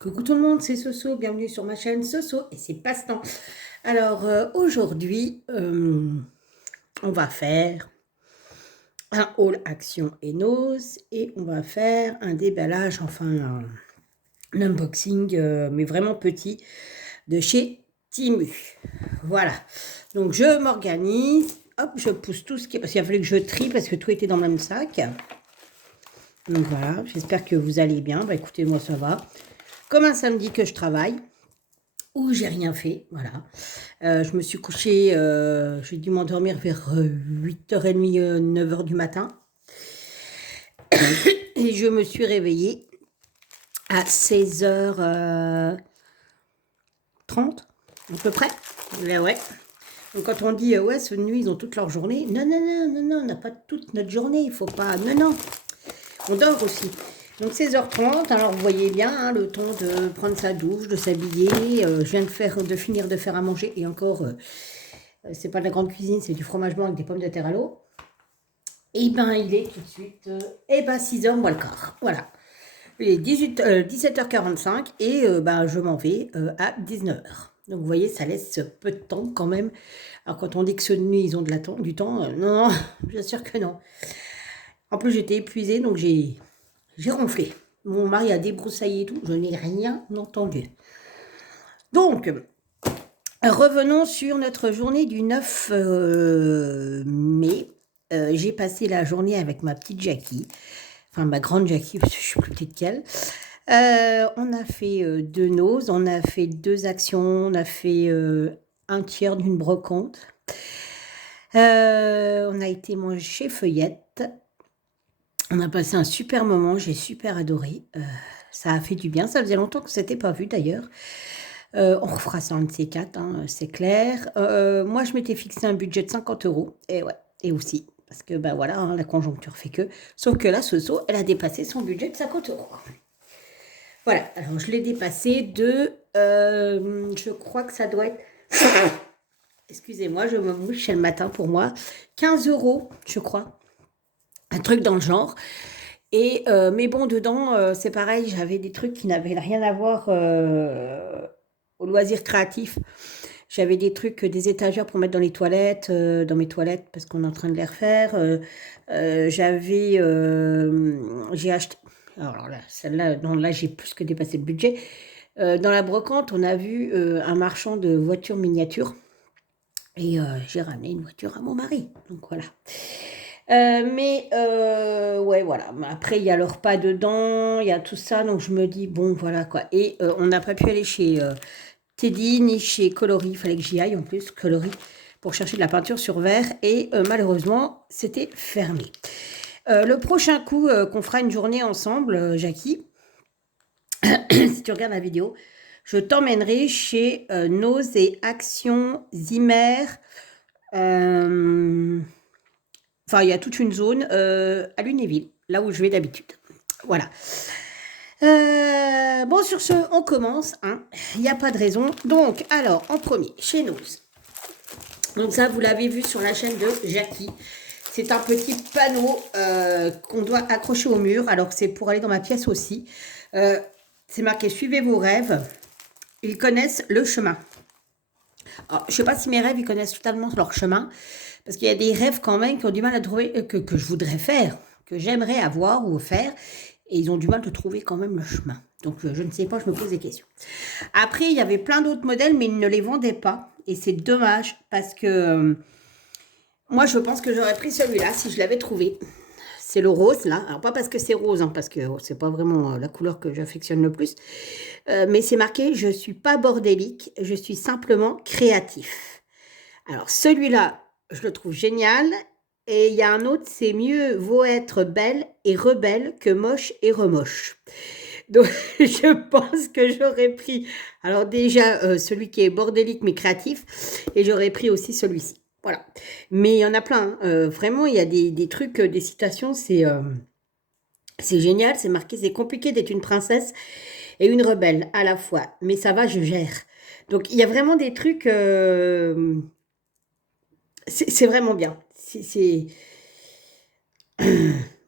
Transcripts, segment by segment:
Coucou tout le monde, c'est Soso, bienvenue sur ma chaîne Soso et c'est Passe-temps. Alors aujourd'hui, on va faire un haul Action Enos et on va faire un déballage, enfin un unboxing, mais vraiment petit, de chez Temu. Voilà, donc je m'organise, hop, je pousse tout ce qui est, parce qu'il a fallu que je trie parce que tout était dans le même sac. Donc voilà, j'espère que vous allez bien, bah écoutez, moi ça va. Comme un samedi que je travaille, où j'ai rien fait, voilà. Je me suis couchée, j'ai dû m'endormir vers 8h30, 9h du matin. Et je me suis réveillée à 16h30, à peu près. Mais ouais. Donc quand on dit, ouais, cette nuit, ils ont toute leur journée. Non, non, non, non, non, on n'a pas toute notre journée, il faut pas... Non, non, on dort aussi. Donc 16h30, alors vous voyez bien, hein, le temps de prendre sa douche, de s'habiller. Je viens de finir de faire à manger et encore... c'est pas de la grande cuisine, c'est du fromage blanc avec des pommes de terre à l'eau. Et ben il est tout de suite 6h moins le quart. Voilà. Il est 17h45 et ben, je m'en vais à 19h. Donc vous voyez, ça laisse peu de temps quand même. Alors quand on dit que ceux de nuit, ils ont du temps, non, non, bien sûr que non. En plus j'étais épuisée, donc j'ai ronflé. Mon mari a débroussaillé et tout, je n'ai rien entendu. Donc, revenons sur notre journée du 9 mai. J'ai passé la journée avec ma petite Jackie, enfin ma grande Jackie, parce que je suis plus petite qu'elle. On a fait 2 noses, on a fait 2 actions, on a fait un tiers d'une brocante. On a été manger chez Feuillette. On a passé un super moment, j'ai super adoré. Ça a fait du bien, ça faisait longtemps que ne s'était pas vu d'ailleurs. On refera ça un de ces quatre, hein, c'est clair. Moi, je m'étais fixé un budget de 50 €. Et ouais, et aussi, parce que ben voilà, hein, la conjoncture fait que. Sauf que là, Soso, elle a dépassé son budget de 50 €. Voilà, alors je l'ai dépassé de, je crois que ça doit être, excusez-moi, je me mouche, c'est le matin pour moi, 15 €, je crois, un truc dans le genre. Et mais bon, dedans, c'est pareil, j'avais des trucs qui n'avaient rien à voir au loisir créatif. J'avais des trucs, des étagères pour mettre dans mes toilettes, parce qu'on est en train de les refaire. J'ai acheté, alors là, celle-là, non, là, j'ai plus que dépassé le budget. Dans la brocante, on a vu un marchand de voitures miniatures. Et j'ai ramené une voiture à mon mari. Donc voilà. Ouais, voilà. Après, il y a le repas dedans, il y a tout ça. Donc je me dis, bon, voilà quoi. Et on n'a pas pu aller chez Teddy ni chez Coloris. Il fallait que j'y aille en plus, Coloris, pour chercher de la peinture sur verre. Et malheureusement, c'était fermé. Le prochain coup qu'on fera une journée ensemble, Jackie, si tu regardes la vidéo, je t'emmènerai chez Nose et Action Zimmer. Enfin, il y a toute une zone à Lunéville, là où je vais d'habitude. Voilà. Bon, sur ce, on commence. Hein. Il n'y a pas de raison. Donc, alors, en premier, chez Nose. Donc ça, vous l'avez vu sur la chaîne de Jackie. C'est un petit panneau qu'on doit accrocher au mur. Alors, c'est pour aller dans ma pièce aussi. C'est marqué « Suivez vos rêves ». Ils connaissent le chemin. Alors, je ne sais pas si mes rêves, ils connaissent totalement leur chemin. Parce qu'il y a des rêves quand même qui ont du mal à trouver, que je voudrais faire, que j'aimerais avoir ou faire. Et ils ont du mal de trouver quand même le chemin. Donc, je ne sais pas, je me pose des questions. Après, il y avait plein d'autres modèles, mais ils ne les vendaient pas. Et c'est dommage parce que moi, je pense que j'aurais pris celui-là si je l'avais trouvé. C'est le rose, là. Alors, pas parce que c'est rose, hein, parce que c'est pas vraiment la couleur que j'affectionne le plus. Mais c'est marqué « Je ne suis pas bordélique, je suis simplement créatif ». Alors, celui-là, je le trouve génial. Et il y a un autre, c'est « Mieux vaut être belle et rebelle que moche et remoche ». Donc, je pense que j'aurais pris, alors déjà, celui qui est bordélique mais créatif, et j'aurais pris aussi celui-ci. Voilà. Mais il y en a plein. Hein. Vraiment, il y a des trucs, des citations, c'est génial, c'est marqué « C'est compliqué d'être une princesse et une rebelle à la fois, mais ça va, je gère ». Donc, il y a vraiment des trucs... c'est vraiment bien.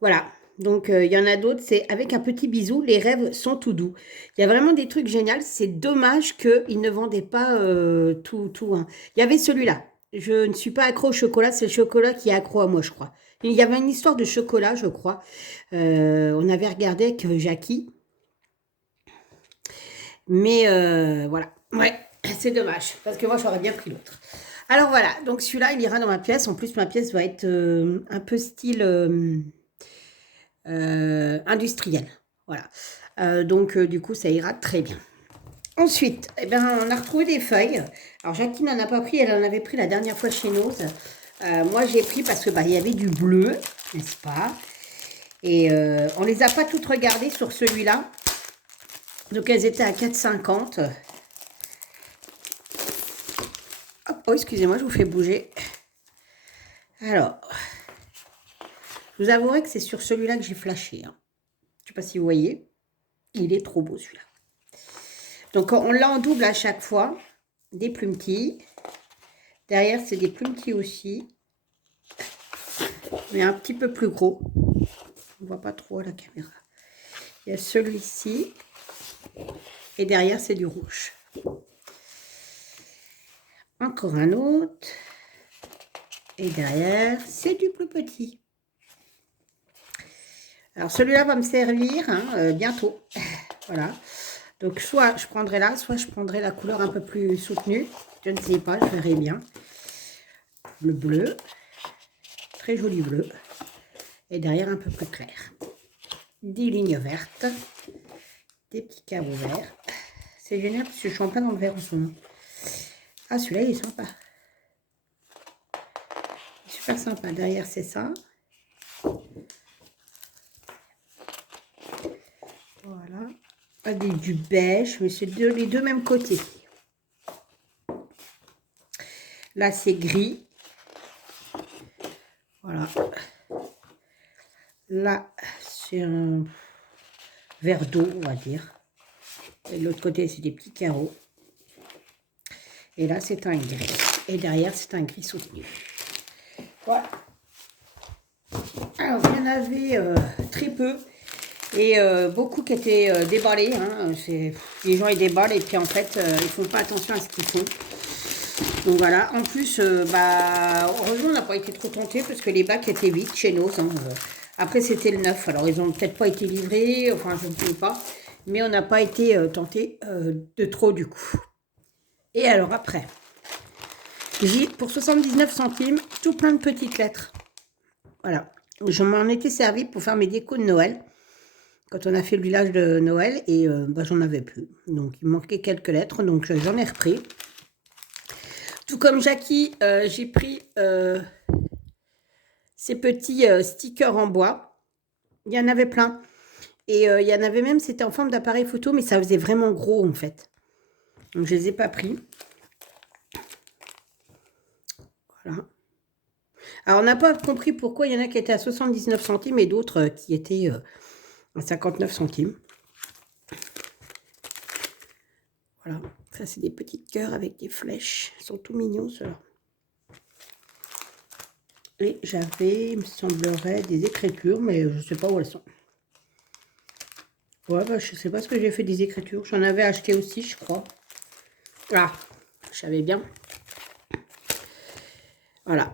Voilà. Donc, il y en a d'autres, c'est avec un petit bisou, les rêves sont tout doux. Il y a vraiment des trucs géniaux. C'est dommage qu'ils ne vendaient pas tout. Hein. Il y avait celui-là. Je ne suis pas accro au chocolat, c'est le chocolat qui est accro à moi, je crois. Il y avait une histoire de chocolat, je crois. On avait regardé avec Jackie. Mais voilà. Ouais, c'est dommage. Parce que moi, j'aurais bien pris l'autre. Alors voilà, donc celui-là, il ira dans ma pièce. En plus, ma pièce va être un peu style industriel. Voilà. Donc, du coup, ça ira très bien. Ensuite, eh ben, on a retrouvé des feuilles. Alors, Jackie n'en a pas pris. Elle en avait pris la dernière fois chez Nose. Moi, j'ai pris parce que il y avait du bleu, n'est-ce pas? Et on les a pas toutes regardées sur celui-là. Donc, elles étaient à 4,50. Oh, excusez-moi, je vous fais bouger. Alors, je vous avouerai que c'est sur celui-là que j'ai flashé. Hein. Je ne sais pas si vous voyez. Il est trop beau, celui-là. Donc, on l'a en double à chaque fois. Des plumetis. Derrière, c'est des plumetis aussi. Mais un petit peu plus gros. On ne voit pas trop à la caméra. Il y a celui-ci. Et derrière, c'est du rouge. Encore un autre. Et derrière, c'est du plus petit. Alors, celui-là va me servir bientôt. Voilà. Donc, soit je prendrai là, soit je prendrai la couleur un peu plus soutenue. Je ne sais pas, je verrai bien. Le bleu. Très joli bleu. Et derrière, un peu plus clair. Des lignes vertes. Des petits carreaux verts. C'est génial parce que je suis en plein dans le vert en ce moment. Ah, celui-là, il est sympa. Super sympa. Derrière, c'est ça. Voilà. Du beige, mais c'est les deux mêmes côtés. Là, c'est gris. Voilà. Là, c'est un vert d'eau, on va dire. Et de l'autre côté, c'est des petits carreaux. Et là, c'est un gris. Et derrière, c'est un gris soutenu. Voilà. Alors, il y en avait très peu. Et beaucoup qui étaient déballés. Hein. Les gens, ils déballent et puis en fait, ils font pas attention à ce qu'ils font. Donc voilà. En plus, heureusement, on n'a pas été trop tentés parce que les bacs étaient vides chez nous. Hein. Après, c'était le 9. Alors, ils ont peut-être pas été livrés. Enfin, je ne sais pas. Mais on n'a pas été tentés de trop du coup. Et alors après, j'ai pour 79 centimes tout plein de petites lettres. Voilà. Je m'en étais servi pour faire mes décos de Noël. Quand on a fait le village de Noël. Et j'en avais plus. Donc il me manquait quelques lettres. Donc j'en ai repris. Tout comme Jackie, j'ai pris ces petits stickers en bois. Il y en avait plein. Et il y en avait même, c'était en forme d'appareil photo. Mais ça faisait vraiment gros en fait. Donc je ne les ai pas pris. Voilà. Alors, on n'a pas compris pourquoi il y en a qui étaient à 79 centimes et d'autres qui étaient à 59 centimes. Voilà. Ça, c'est des petits cœurs avec des flèches. Ils sont tout mignons, ceux-là. Et j'avais, il me semblerait, des écritures, mais je ne sais pas où elles sont. Ouais, je ne sais pas ce que j'ai fait des écritures. J'en avais acheté aussi, je crois. Ah, je savais bien. Voilà.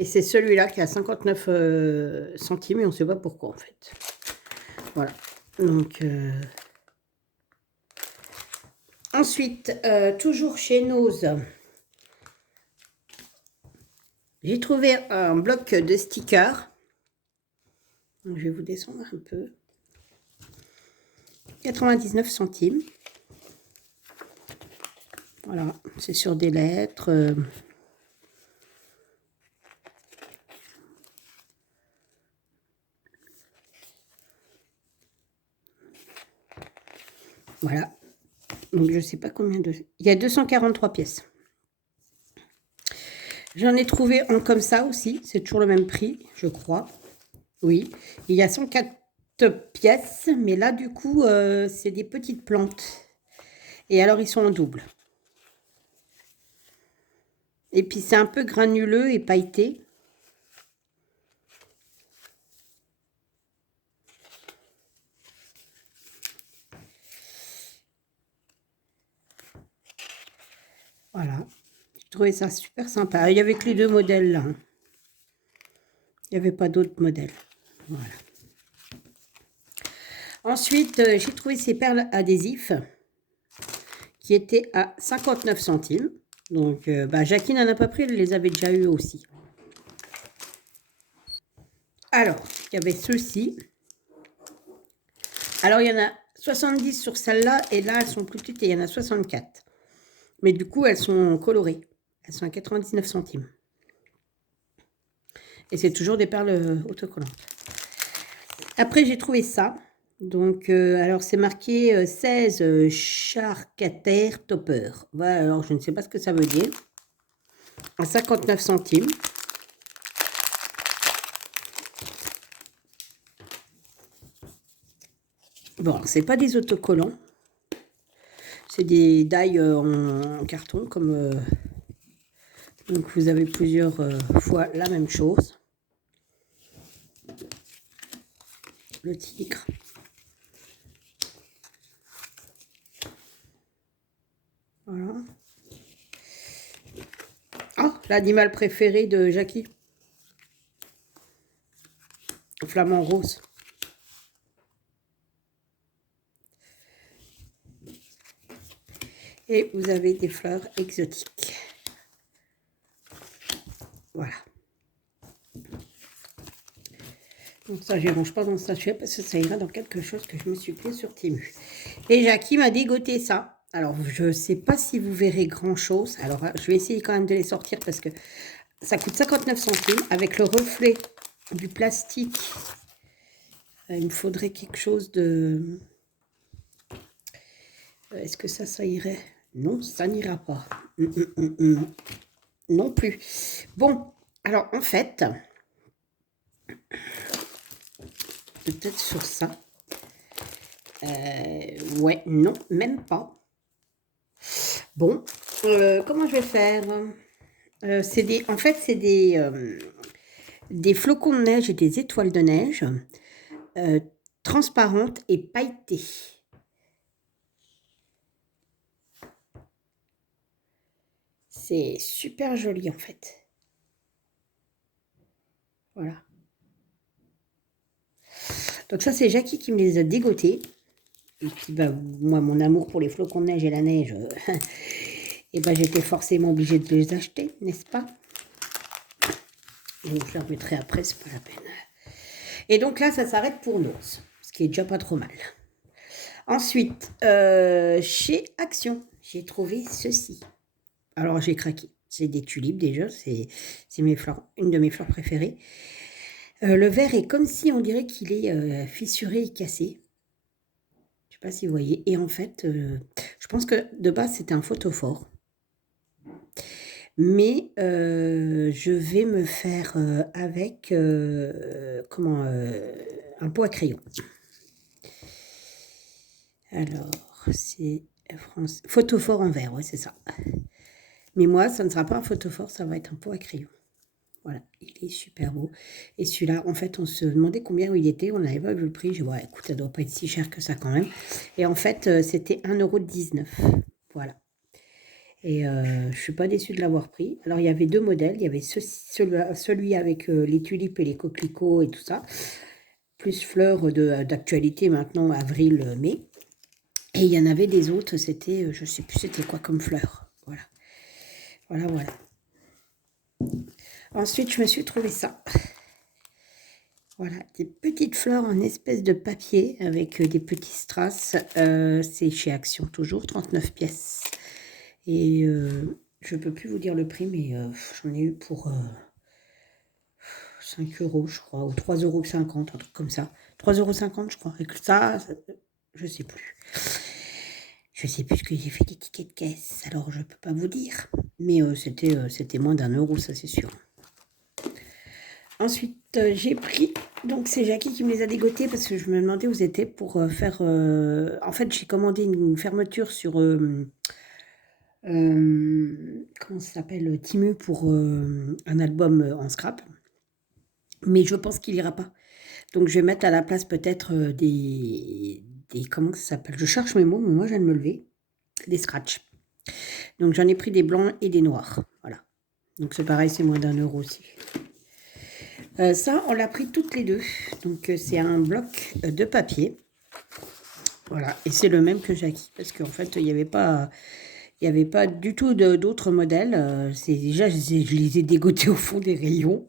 Et c'est celui-là qui est à 59 centimes et on ne sait pas pourquoi en fait. Voilà. Donc, ensuite, toujours chez Nose, j'ai trouvé un bloc de stickers. Donc, je vais vous descendre un peu. 99 centimes. Voilà, c'est sur des lettres. Voilà. Donc, je ne sais pas combien de... Il y a 243 pièces. J'en ai trouvé un comme ça aussi. C'est toujours le même prix, je crois. Oui. Il y a 104 pièces. Mais là, du coup, c'est des petites plantes. Et alors, ils sont en double. Et puis c'est un peu granuleux et pailleté. Voilà. J'ai trouvé ça super sympa. Il y avait que les deux modèles là. Il n'y avait pas d'autres modèles. Voilà. Ensuite, j'ai trouvé ces perles adhésifs qui étaient à 59 centimes. Donc, Jackie n'en a pas pris, elle les avait déjà eu aussi. Alors, il y avait ceux-ci. Alors, il y en a 70 sur celle-là, et là, elles sont plus petites, et il y en a 64. Mais du coup, elles sont colorées. Elles sont à 99 centimes. Et c'est toujours des perles autocollantes. Après, j'ai trouvé ça. Donc, alors, c'est marqué 16 Charcater Topper. Voilà, alors, je ne sais pas ce que ça veut dire. À 59 centimes. Bon, c'est pas des autocollants. C'est des die en carton, comme... donc, vous avez plusieurs fois la même chose. Le tigre. Voilà. Ah, l'animal préféré de Jackie. Flamant rose. Et vous avez des fleurs exotiques. Voilà. Donc ça, je ne range pas dans le sachet parce que ça ira dans quelque chose que je me suis pris sur Temu. Et Jackie m'a dégoté ça. Alors, je ne sais pas si vous verrez grand-chose. Alors, je vais essayer quand même de les sortir parce que ça coûte 59 centimes. Avec le reflet du plastique, il me faudrait quelque chose de... Est-ce que ça irait? Non, ça n'ira pas. Non plus. Bon, alors en fait, peut-être sur ça. Ouais, non, même pas. Bon, comment je vais faire? En fait, c'est des flocons de neige et des étoiles de neige transparentes et pailletées. C'est super joli en fait. Voilà. Donc ça, c'est Jackie qui me les a dégotés. Et puis, moi, mon amour pour les flocons de neige et la neige, et j'étais forcément obligée de les acheter, n'est-ce pas? Donc, je les remettrai après, c'est pas la peine. Et donc là, ça s'arrête pour Nours, ce qui est déjà pas trop mal. Ensuite, chez Action, j'ai trouvé ceci. Alors, j'ai craqué. C'est des tulipes déjà, c'est mes fleurs, une de mes fleurs préférées. Le verre est comme si on dirait qu'il est fissuré et cassé. Je sais pas si vous voyez. Et en fait, je pense que de base, c'était un photophore. Mais je vais me faire avec un pot à crayon. Alors, c'est photophore en verre, ouais, c'est ça. Mais moi, ça ne sera pas un photophore, ça va être un pot à crayon. Voilà, il est super beau. Et celui-là, en fait, on se demandait combien il était. On n'avait pas vu le prix. Je dis, ouais, écoute, ça ne doit pas être si cher que ça quand même. Et en fait, c'était 1,19 €. Voilà. Et je ne suis pas déçue de l'avoir pris. Alors, il y avait deux modèles. Il y avait celui avec les tulipes et les coquelicots et tout ça. Plus fleurs d'actualité maintenant, avril, mai. Et il y en avait des autres. C'était, je ne sais plus c'était quoi comme fleurs. Voilà. Voilà, voilà. Ensuite, je me suis trouvé ça. Voilà, des petites fleurs en espèce de papier avec des petits strass. C'est chez Action toujours, 39 pièces. Et je ne peux plus vous dire le prix, mais j'en ai eu pour 5 € je crois, ou 3,50 €, un truc comme ça. 3,50 € je crois. Et que ça, je ne sais plus. Je ne sais plus ce que j'ai fait des tickets de caisse, alors je ne peux pas vous dire. Mais c'était moins d'1 €, ça c'est sûr. Ensuite, j'ai pris, donc c'est Jackie qui me les a dégotés parce que je me demandais où c'était pour faire... en fait, j'ai commandé une fermeture sur comment ça s'appelle, Timu pour un album en scrap. Mais je pense qu'il ira pas. Donc je vais mettre à la place peut-être comment ça s'appelle? Je cherche mes mots, mais moi je viens de me lever. Des scratchs. Donc j'en ai pris des blancs et des noirs. Voilà. Donc c'est pareil, c'est moins d'1 € aussi. Ça, on l'a pris toutes les deux. Donc c'est un bloc de papier. Voilà. Et c'est le même que Jackie. Parce qu'en fait, il n'y avait pas du tout d'autres modèles. C'est déjà, je les ai dégotés au fond des rayons.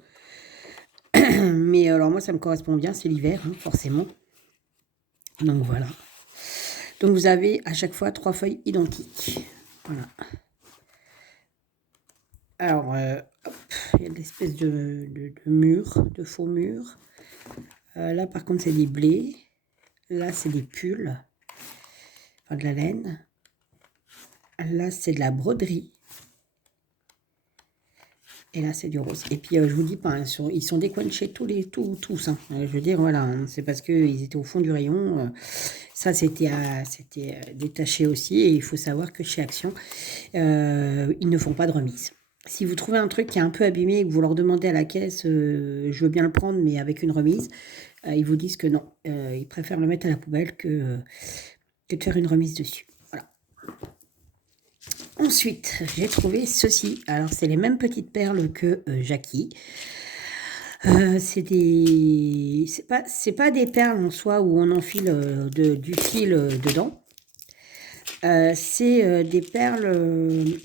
Mais alors moi, ça me correspond bien. C'est l'hiver, hein, forcément. Donc voilà. Donc vous avez à chaque fois 3 feuilles identiques. Voilà. Alors, hop, il y a des espèces de murs, de faux murs. Là, par contre, c'est des blés. Là, c'est des pulls. Enfin, de la laine. Là, c'est de la broderie. Et là, c'est du rose. Et puis, je vous dis pas, ils sont décoinchés tous. Hein. Je veux dire, voilà, hein, c'est parce qu'ils étaient au fond du rayon. Ça, c'était détaché aussi. Et il faut savoir que chez Action, ils ne font pas de remise. Si vous trouvez un truc qui est un peu abîmé et que vous leur demandez à la caisse, je veux bien le prendre, mais avec une remise, ils vous disent que non. Ils préfèrent le mettre à la poubelle que de faire une remise dessus. Voilà. Ensuite, j'ai trouvé ceci. Alors, c'est les mêmes petites perles que Jackie. C'est pas des perles en soi où on enfile du fil dedans. C'est des perles...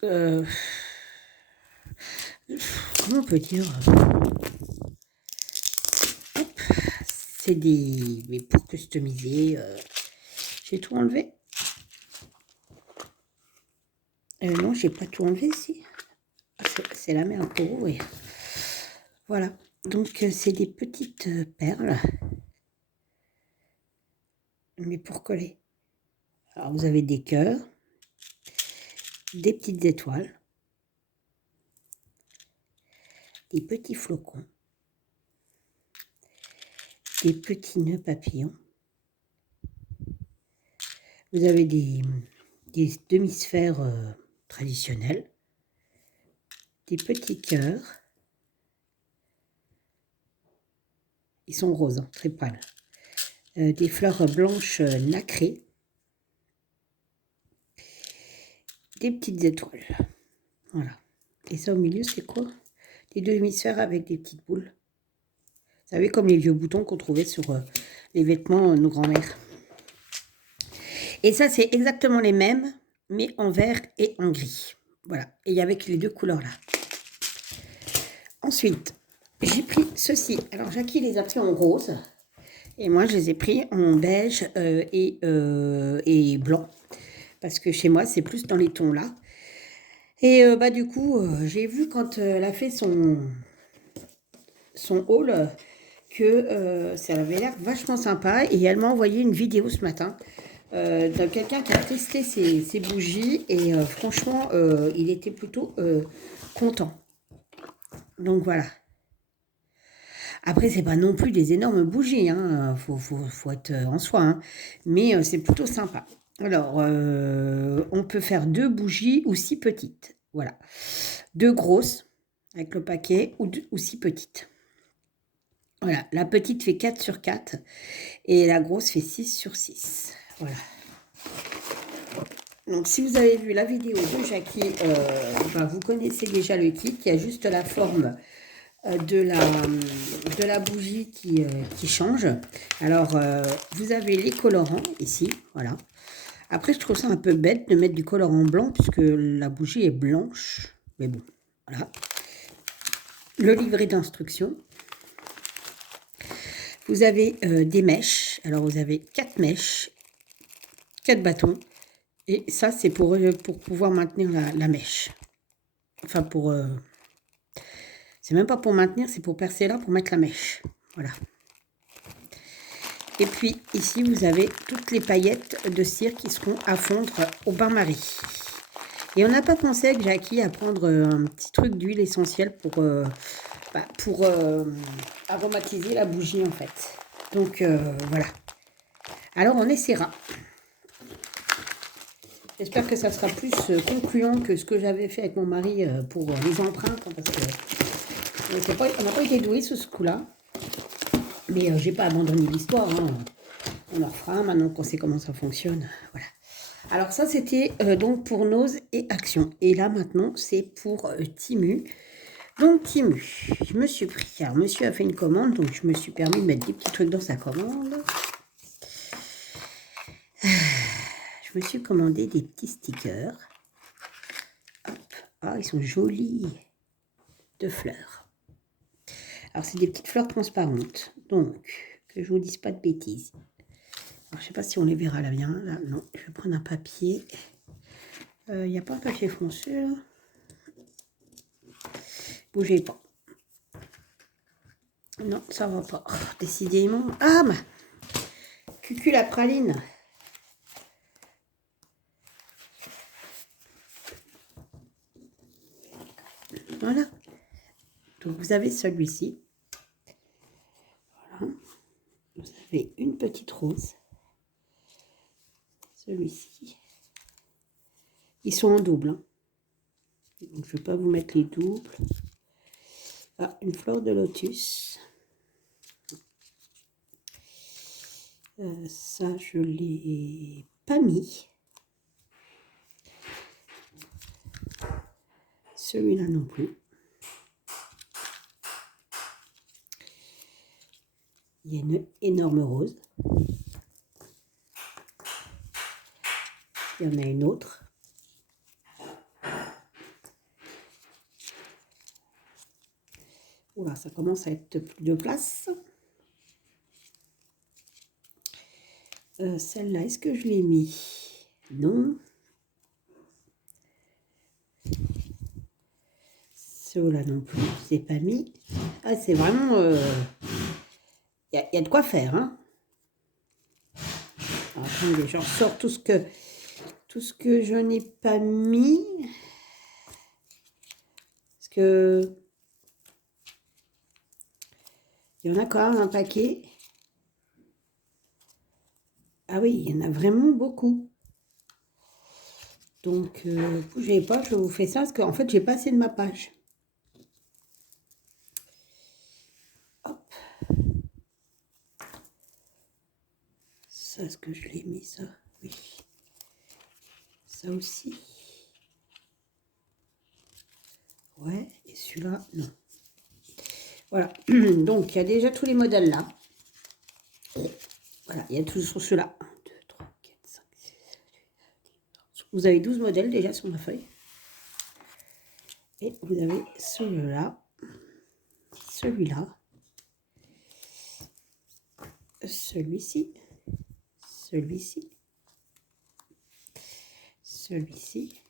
comment on peut dire? Hop, c'est des... Mais pour customiser, j'ai tout enlevé. Non, j'ai pas tout enlevé, si. C'est la merde pour vous, oui. Voilà. Donc, c'est des petites perles. Mais pour coller. Alors, vous avez des cœurs, des petites étoiles, des petits flocons, des petits nœuds papillons. Vous avez des demi-sphères traditionnelles, des petits cœurs. Ils sont roses, hein, très pâles. Des fleurs blanches nacrées. Des petites étoiles. Voilà. Et ça au milieu, c'est quoi? Des demi-sphères avec des petites boules. Vous savez, comme les vieux boutons qu'on trouvait sur les vêtements de nos grands-mères. Et ça, c'est exactement les mêmes, mais en vert et en gris. Voilà. Et avec les deux couleurs-là. Ensuite, j'ai pris ceci. Alors, Jackie les a pris en rose. Et moi, je les ai pris en beige et blanc. Parce que chez moi, c'est plus dans les tons là. Et du coup, j'ai vu quand elle a fait son haul que ça avait l'air vachement sympa. Et elle m'a envoyé une vidéo ce matin de quelqu'un qui a testé ses bougies. Et franchement, il était plutôt content. Donc voilà. Après, c'est pas non plus des énormes bougies. Hein. Faut être en soi. Hein. Mais c'est plutôt sympa. Alors, on peut faire 2 bougies ou 6 petites. Voilà. 2 grosses avec le paquet ou 6 petites. Voilà. La petite fait 4 sur 4 et la grosse fait 6 sur 6. Voilà. Donc, si vous avez vu la vidéo de Jackie, vous connaissez déjà le kit. Il y a juste la forme de la bougie qui change. Alors, vous avez les colorants ici. Voilà. Après, je trouve ça un peu bête de mettre du colorant blanc puisque la bougie est blanche. Mais bon, voilà. Le livret d'instructions. Vous avez des mèches. Alors, vous avez 4 mèches, 4 bâtons. Et ça, c'est pour pouvoir maintenir la mèche. Enfin, c'est même pas pour maintenir, c'est pour percer là, pour mettre la mèche. Voilà. Et puis, ici, vous avez toutes les paillettes de cire qui seront à fondre au bain-marie. Et on n'a pas pensé avec Jackie à prendre un petit truc d'huile essentielle pour aromatiser la bougie, en fait. Donc, voilà. Alors, on essaiera. J'espère que ça sera plus concluant que ce que j'avais fait avec mon mari pour les empreintes, hein, parce que on n'a pas été doués sur ce coup-là. Mais j'ai pas abandonné l'histoire. Hein. On en fera maintenant qu'on sait comment ça fonctionne. Voilà. Alors ça, c'était donc pour Nose et Action. Et là, maintenant, c'est pour Timu. Donc, Timu, je me suis pris... Alors, monsieur a fait une commande, donc je me suis permis de mettre des petits trucs dans sa commande. Je me suis commandé des petits stickers. Hop. Ah, ils sont jolis. De fleurs. Alors, c'est des petites fleurs transparentes. Donc, que je vous dise pas de bêtises. Alors, je sais pas si on les verra là bien. Là, non. Je vais prendre un papier. Il n'y a pas un papier foncé, là. Bougez pas. Non, ça va pas. Oh, décidément. Ah, bah Cucu la praline. Voilà. Donc, vous avez celui-ci. Voilà. Vous avez une petite rose. Celui-ci. Ils sont en double. Hein. Donc, je ne vais pas vous mettre les doubles. Ah, une fleur de lotus. Ça, je ne l'ai pas mis. Celui-là non plus. Il y a une énorme rose. Il y en a une autre. Oula, ça commence à être plus de place. Celle-là, est-ce que je l'ai mis? Non. Ceux-là non plus, c'est pas mis. Ah, c'est vraiment... Il y a de quoi faire, hein. Alors, attendez, je ressors tout ce que je n'ai pas mis. Parce que... Il y en a quand même un paquet. Ah oui, il y en a vraiment beaucoup. Donc, bougez pas, je vous fais ça parce qu'en fait, j'ai pas assez de ma page. Hop. Ça, est-ce que je l'ai mis, ça? Oui. Ça aussi. Ouais, et celui-là, non. Voilà. Donc, il y a déjà tous les modèles là. Voilà, il y a toujours ceux-là. 1, 2, 3, 4, 5, 6, 7, 8, 9, 10. Vous avez 12 modèles déjà sur ma feuille. Et vous avez celui-là, celui-là, celui-ci, celui-ci, celui-ci,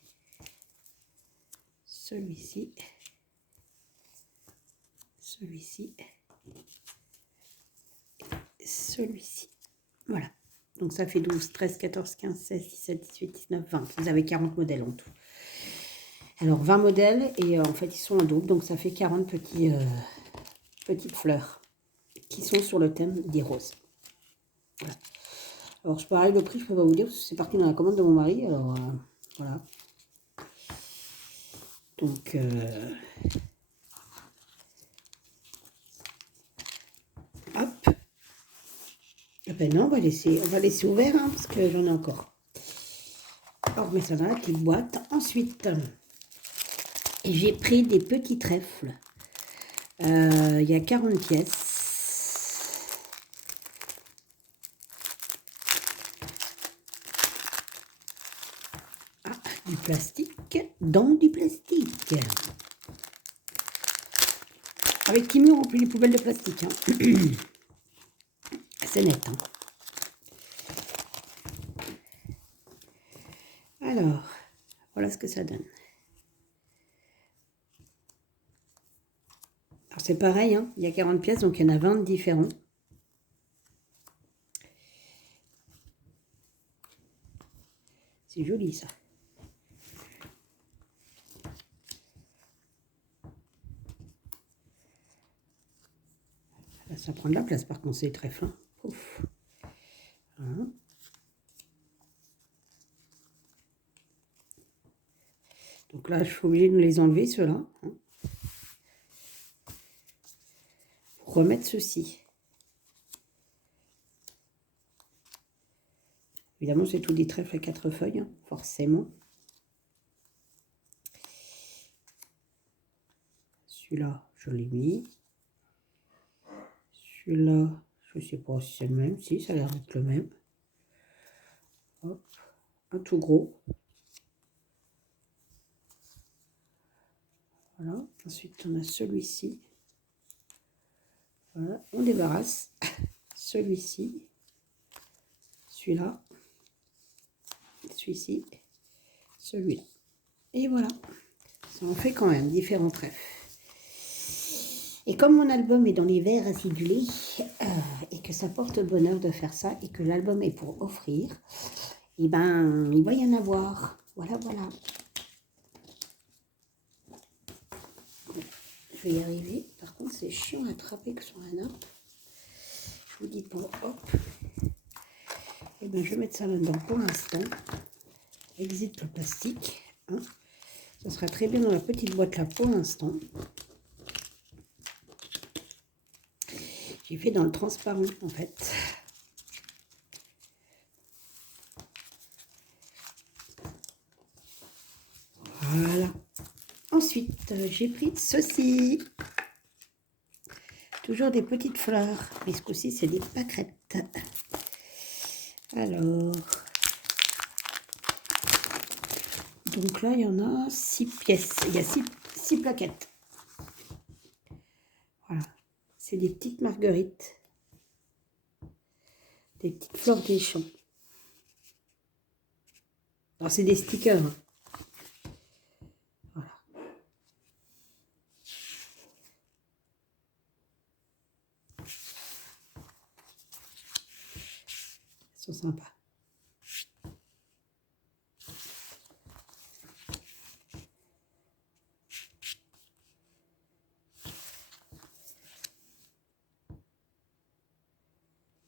celui-ci, celui-ci, celui-ci. Voilà. Donc ça fait 12, 13, 14, 15, 16, 17, 18, 19, 20. Vous avez 40 modèles en tout. Alors 20 modèles et en fait ils sont en double. Donc ça fait 40 petites fleurs qui sont sur le thème des roses. Voilà. Alors je pareil, le prix je peux pas vous dire parce que c'est parti dans la commande de mon mari. Alors voilà. Donc hop. Ah ben non, on va laisser ouvert hein, parce que j'en ai encore. Alors, on met ça dans la petite boîte. Ensuite, j'ai pris des petits trèfles. Il y a 40 pièces. Ah, du plastique dans du plastique. Avec Timu, on remplit les poubelles de plastique. Hein. C'est net. Hein. Alors, voilà ce que ça donne. Alors, c'est pareil, hein, il y a 40 pièces, donc il y en a 20 différents. C'est joli, ça. Là, ça prend de la place, par contre, c'est très fin. Ouf. Voilà. là, je suis obligée de les enlever, ceux-là. Hein, pour remettre ceci. Évidemment, c'est tout des trèfles à 4 feuilles, hein, forcément. Celui-là, je l'ai mis. Celui-là, je ne sais pas si c'est le même. Si, ça a l'air d'être le même. Hop, un tout gros. Voilà. Ensuite, on a celui-ci. Voilà, on débarrasse. Celui-ci. Celui-là. Celui-ci. Celui-là. Et voilà. Ça en fait quand même différents trèfles. Et comme mon album est dans les verres acidulés, et que ça porte bonheur de faire ça, et que l'album est pour offrir, et ben, il va y en avoir. Voilà, voilà. Je vais y arriver. Par contre, c'est chiant à attraper que sur un arbre. Je vous dis pas, hop. Et ben, je vais mettre ça là-dedans pour l'instant. Exit le plastique. Hein. Ça sera très bien dans la petite boîte là pour l'instant. J'ai fait dans le transparent en fait. Voilà. Ensuite, j'ai pris ceci. Toujours des petites fleurs. Mais ce coup-ci, c'est des pâquerettes. Alors. Donc là, il y en a 6 pièces. Il y a 6 plaquettes. Voilà. C'est des petites marguerites. Des petites fleurs des champs. Alors, c'est des stickers. Hein. Voilà. Elles sont sympas.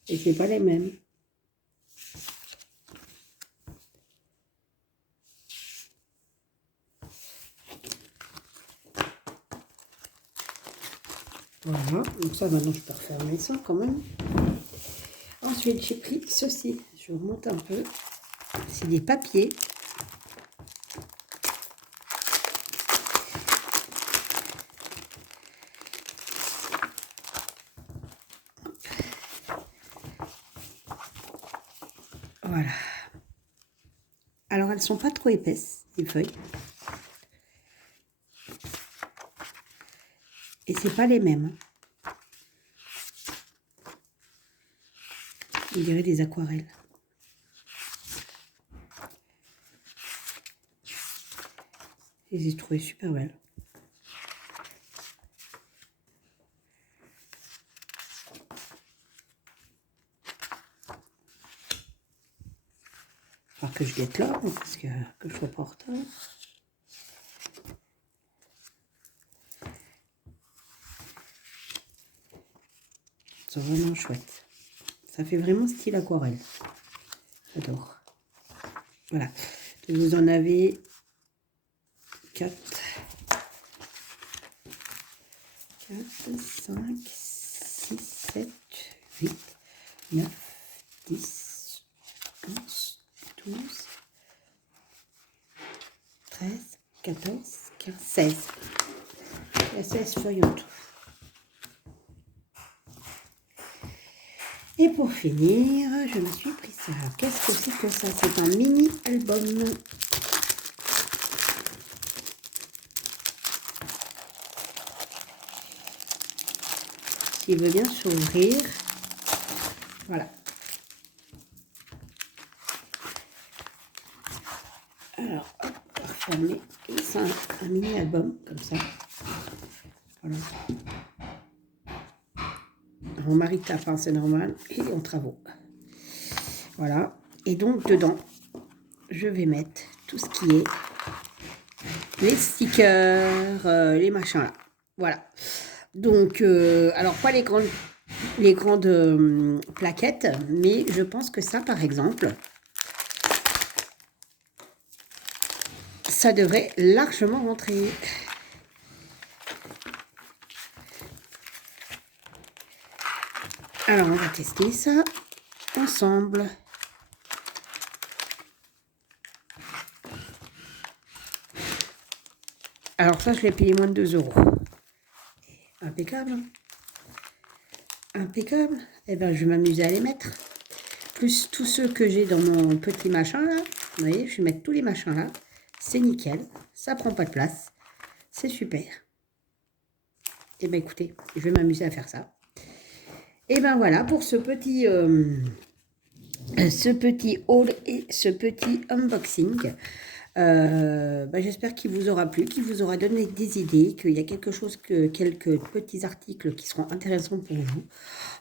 Et c'est pas les mêmes. Voilà, donc ça maintenant je peux refermer ça quand même. Ensuite j'ai pris ceci, je vous remonte un peu. C'est des papiers. Voilà. Alors elles sont pas trop épaisses, les feuilles. Et c'est pas les mêmes. On dirait des aquarelles. Je les ai trouvées super belles. Alors que je guette là, parce que je sois pas en retard. C'est vraiment chouette. Ça fait vraiment style aquarelle. J'adore. Voilà. Donc vous en avez 4, 5, 6, 7, 8, 9, 10, 11, 12, 13, 14, 15, 16. Il y a 16 feuilles en tout. Et pour finir, je me suis pris ça. Qu'est-ce que c'est que ça? C'est un mini album. S'il veut bien s'ouvrir. Voilà. Alors, hop, on va refermer. C'est un mini album, comme ça. Voilà. En marital, enfin, c'est normal. Et en travaux. Voilà. Et donc, dedans, je vais mettre tout ce qui est les stickers, les machins là. Voilà. Donc, alors pas les grandes plaquettes, mais je pense que ça, par exemple, ça devrait largement rentrer. Alors, on va tester ça ensemble. Alors ça, je l'ai payé moins de 2 €. Impeccable. Impeccable. Eh bien, je vais m'amuser à les mettre. Plus tous ceux que j'ai dans mon petit machin là. Vous voyez, je vais mettre tous les machins là. C'est nickel. Ça prend pas de place. C'est super. Eh bien, écoutez, je vais m'amuser à faire ça. Et ben voilà pour ce petit haul et ce petit unboxing. J'espère qu'il vous aura plu, qu'il vous aura donné des idées, qu'il y a quelques petits articles qui seront intéressants pour vous.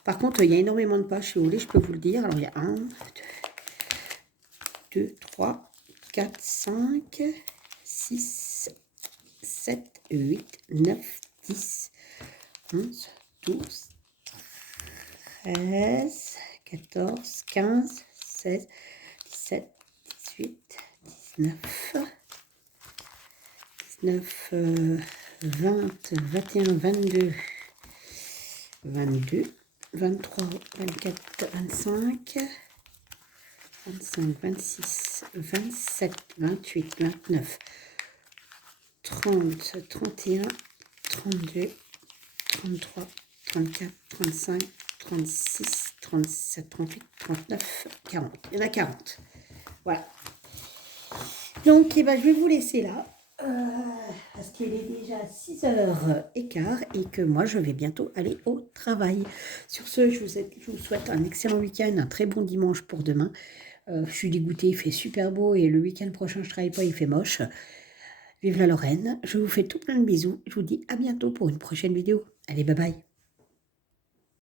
Par contre, il y a énormément de pages, si vous voulez, je peux vous le dire. Alors, il y a 1, 2, 3, 4, 5, 6, 7, 8, 9, 10, 11, 12, 13, 14, 15, 16, 17, 18, 19, 20, 21, 22, 22, 23, 24, 25, 25, 26, 27, 28, 29, 30, 31, 32, 33, 34, 35, 36, 37, 38, 39, 40. Il y en a 40. Voilà. Donc, je vais vous laisser là. Parce qu'il est déjà 6h15 et que moi, je vais bientôt aller au travail. Sur ce, je vous souhaite un excellent week-end, un très bon dimanche pour demain. Je suis dégoûtée, il fait super beau et le week-end prochain, je ne travaille pas, il fait moche. Vive la Lorraine. Je vous fais tout plein de bisous. Je vous dis à bientôt pour une prochaine vidéo. Allez, bye bye.